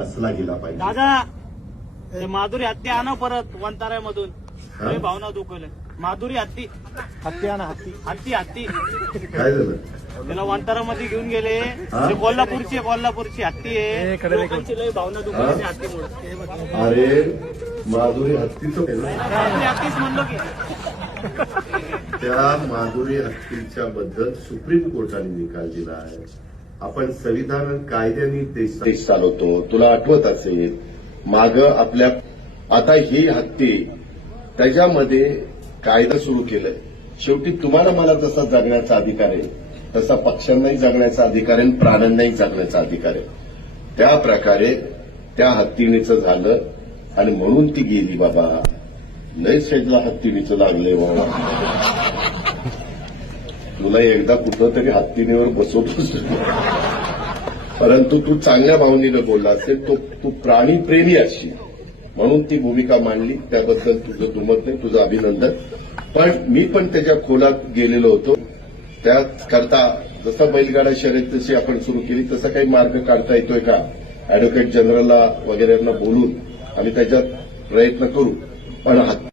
बसला गेला पाहिजे. दादा ते माधुरी हत्ती आणा परत वंताऱ्यामधून. हा? लय भावना दुखवले माधुरी हत्ती. हत्ती आणा हत्ती. हत्ती हत्ती. काय झालं? त्याला वंतारामध्ये घेऊन गेले. हा? ते कोल्हापूरची आहे, कोल्हापूरची हत्ती ए, आहे कडे रे, लोकांची लय भावना हा? दुखवली हत्तीमुळे. अरे माधुरी हत्तीचं केलं. हत्ती हत्तीच म्हणलो की. त्या माधुरी हत्तीच्या बद्दल सुप्रीम कोर्टाने निकाल दिला आहे. आपण संविधान कायद्याने देश देश चालवतो. तुला आठवत असेल माग आपल्या आता ही हत्ती त्याच्यामध्ये कायदा सुरू केलाय. शेवटी तुम्हाला मला जसा जगण्याचा अधिकार आहे तसा पक्ष्यांनाही जगण्याचा अधिकार आहे आणि प्राण्यांनाही जगण्याचा अधिकार आहे. त्या प्रकारे त्या हत्तीणीचं झालं आणि म्हणून ती गेली बाबा. लय शेजला हत्तीणीचं लागलंय बाबा. तुला एकदा कुठं तरी हत्तीनेवर बसवतोस. परंतु तू चांगल्या भावनीनं बोलला असेल तो तू प्राणीप्रेमी असशील. म्हणून ती भूमिका मांडली. त्याबद्दल तुझं दुमत नाही तुझं अभिनंदन. पण मी पण त्याच्या खोलात गेलेलो होतो. त्याकरता जसं बैलगाडा शर्यत जशी आपण सुरू केली तसा काही मार्ग काढता येतोय का? अॅडव्होकेट जनरलला वगैरेंना बोलून आम्ही त्याच्यात प्रयत्न करू. पण हत्ती